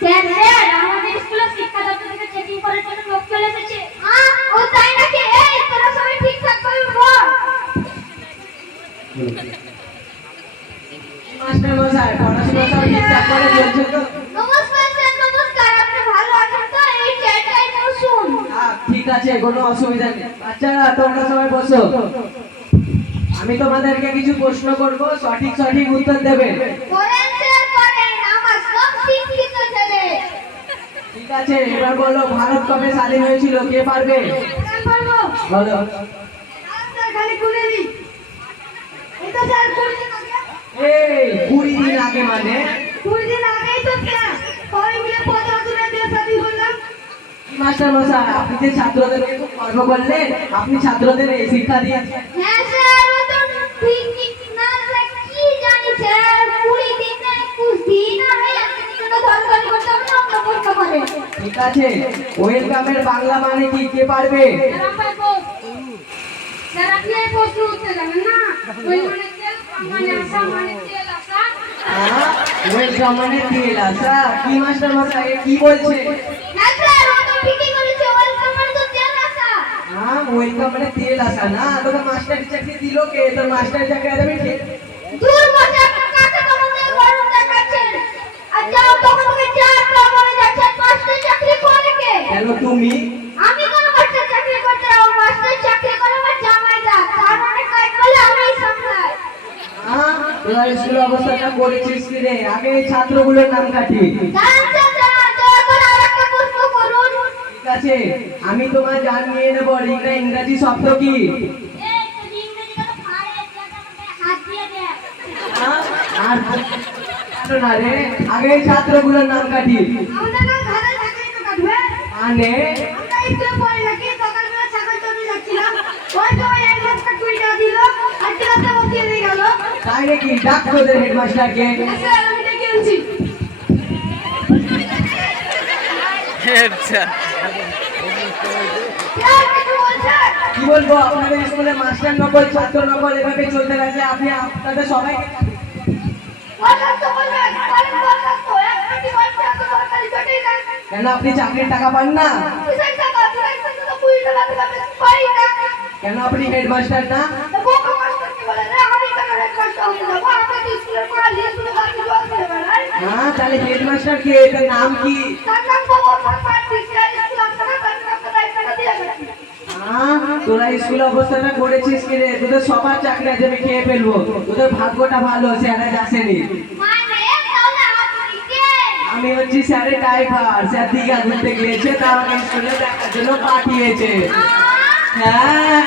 Sir sir আমাদের স্কুলে শিক্ষা দপ্তর থেকে চেকিং করার জন্য লোক চলে এসেছে। ও তাই নাকি? এই তোরা সবাই ঠিকঠাক করে বল। মাস্টার মশাই পড়াশোনা সব ঠিকঠাক করে চলছে তো? নমস্কার স্যার, নমস্কার। আপনি ভালো আছেন তো? এই চেয়ারটাই বসুন। ঠিক আছে, কোনো অসুবিধা নেই। বাচ্চারা তোমরা সবাই বসো। আমি তোমাদেরকে কিছু প্রশ্ন করব, সঠিক সঠিক উত্তর দেবে। করেন স্যার করেন, আমার সব শিক্ষিত ছেলে। ঠিক আছে, এবার বলো ভারত কবে স্বাধীন হয়েছিল? কে পারবে? আমি বলবো। বলো। স্যার খালি খুলে দিন। এটা স্যার 20 দিন আগে। এই 20 দিন আগে মানে? 20 দিন আগেই তো স্যার সবাই মিলে পতাকা তুলে দেশ স্বাধীন করলাম। মাস্টার মশাই আপনি যে ছাত্রদেরকে খুব গর্ব করলেন, আপনি ছাত্রদের এই শিক্ষা দিয়েছেন? হ্যাঁ স্যার, ও তো ঠিক না স্যার, কি জানি স্যার 20 দিন না 21 দিন আমি এতদিন ধরকারি করতাম না অন্য প্রশ্ন করে। ঠিক আছে, ওয়েলকামের বাংলা মানে কি? কে পারবে? স্যার পারবো। স্যার আপনি এই প্রশ্ন উত্তর জানেন না? ওই মানে তেল মানে আসা মানে তেল আসা। ওয়েলকাম মানে তেল আসা? কি মাস্টার মশাই এ কি বলছে? হ্যাঁ স্যার, ও তো ঠিকই বলেছে, ওয়েলকাম মানে তো তেল আসা। ওয়েলকাম মানে তেল আসা না? তোকে মাস্টারি চাকরি দিল কে? তোর মাস্টারি চাকরি দেবে কে? দূর বসে আপনার কাছে তোমাদের গরম দেখাচ্ছেন। আর যাও তখন থেকে চারটা বলে যাচ্ছে মাস্টার চাকরি করে কে? কেন তুমি? আমি কোন মাস্টার চাকরি করতে যাবো? মাস্টার চাকরি করে আমার জামাইদা, তার মানে কাজ করলে আমি সামলাই। তোরা স্কুল অবস্থাটা করেছিস কি রে? আগে এই ছাত্রগুলোর নাম কাটি। জানতে জানা দয়া করে আরেকটা প্রশ্ন করুন। ঠিক আছে, আমি তোমার জান নিয়ে নেবো। ইংরাজি শব্দ কি? এই তুই ইংরেজিটা তো পারে, এটা আমাকে হাত দিয়ে দে। আর জানো না রে, আগে এই ছাত্রগুলোর নাম কাটি। আমাদের নাম ঘরে থাকলেই তো কাটবে। মানে আমরা স্কুলে পড়ি নাকি? সকালবেলা ছাগল চড়তে যাচ্ছিলাম, ওই সময় হেডমাস্টার কুইটা দিল আর ক্লাসে বসিয়ে দিয়ে গেল। তাই নাকি? ডাক তোদের হেডমাস্টারকে। স্যার আমি ডেকে আনছি। আচ্ছা স্যার কিছু বলছেন? কি বলবো, আপনাদের স্কুলে মাস্টার নকল ছাত্র নকল এভাবে চলতে থাকলে আপনি আপনাদের সবাইকে বললাম তো বলবেন, বললাম তো এক মিনিট বলছি এত সরকারি ছুটি দেন। কেন আপনি চাকরির টাকা পান না? কিসের টাকা? কিসের টাকা? তো পুলিশ টাকা থেকে বেশি পাই না। কেন আপনি হেডমাস্টার না? তো বোকা মাস্টার কি বলে রে? আমি কেন হেডমাস্টার হতে যাবো? আমি তো স্কুলের পড়ালি, স্কুলে বাকি জল দিয়ে বেড়াই। তাহলে হেডমাস্টার কে? এটার নাম কি? তার নাম গোবর্ধন মাঝি। স্যার স্কুল আপনারা তার নামটা দায়িত্বটা দিয়ে গেলেন। তোরা স্কুল অবস্থাটা করেছিস কি রে? তোদের সবার চাকরি আজ আমি খেয়ে ফেলবো। তোদের ভাগ্যটা ভালো, স্যার আজ আসেনি। মানে তাহলে আপনি কে? আমি হচ্ছি স্যারের ড্রাইভার। স্যার দীঘা ঘুরতে গিয়েছে, তা আমাকে স্কুলে দেখার জন্য পাঠিয়েছে। হ্যাঁ